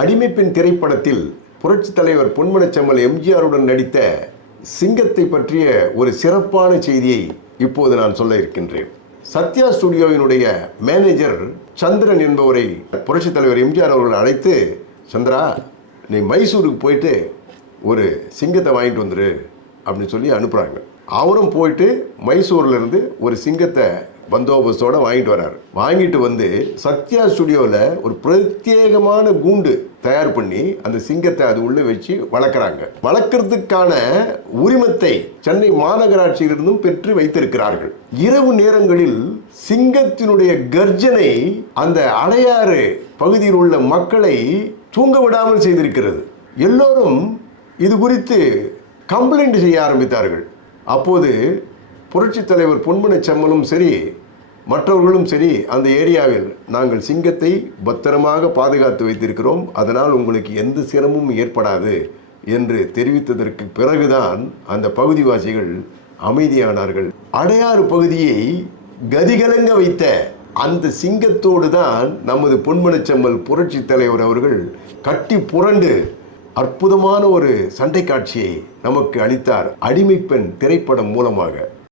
அடிமைப்பெண் திரைப்படத்தில் புரட்சித் தலைவர் பொன்மனச்செம்மல் எம்ஜிஆருடன் நடித்த சிங்கத்தை பற்றிய ஒரு சிறப்பான செய்தியை இப்போது நான் சொல்ல இருக்கின்றேன். சத்யா ஸ்டுடியோவினுடைய மேனேஜர் சந்திரன் என்பவரை புரட்சித் தலைவர் எம்ஜிஆர் அவர்கள் அழைத்து, சந்திரா, நீ மைசூருக்கு போயிட்டு ஒரு சிங்கத்தை வாங்கிட்டு வந்துரு அப்படின்னு சொல்லி அனுப்புகிறாங்க. அவரும் போயிட்டு மைசூர்லேருந்து ஒரு சிங்கத்தை பந்தோபஸ்தோடு வாங்கிட்டு வர்றாரு. வாங்கிட்டு வந்து சத்யா ஸ்டுடியோவில் ஒரு பிரத்யேகமான கூண்டு தயார் பண்ணி அந்த சிங்கத்தை அது உள்ளே வச்சு வளர்க்குறாங்க. வளர்க்குறதுக்கான உரிமத்தை சென்னை மாநகராட்சியிலிருந்தும் பெற்று வைத்திருக்கிறார்கள். இரவு நேரங்களில் சிங்கத்தினுடைய கர்ஜனை அந்த அடையாறு பகுதியில் உள்ள மக்களை தூங்க விடாமல் செய்திருக்கிறது. எல்லோரும் இது குறித்து கம்ப்ளைண்ட் செய்ய ஆரம்பித்தார்கள். அப்போது புரட்சித் தலைவர் பொன்மனச்செம்மலும் சரி, மற்றவர்களும் சரி, அந்த ஏரியாவில் நாங்கள் சிங்கத்தை பத்திரமாக பாதுகாத்து வைத்திருக்கிறோம், அதனால் உங்களுக்கு எந்த சிரமமும் ஏற்படாது என்று தெரிவித்ததற்கு பிறகுதான் அந்த பகுதிவாசிகள் அமைதியானார்கள். அடையாறு பகுதியை கதிகலங்க வைத்த அந்த சிங்கத்தோடு தான் நமது பொன்மனச்செம்மல் புரட்சித் தலைவர் அவர்கள் கட்டி புரண்டு அற்புதமான ஒரு சண்டை காட்சியை நமக்கு அளித்தார் அடிமைப்பெண் திரைப்படம் மூலமாக.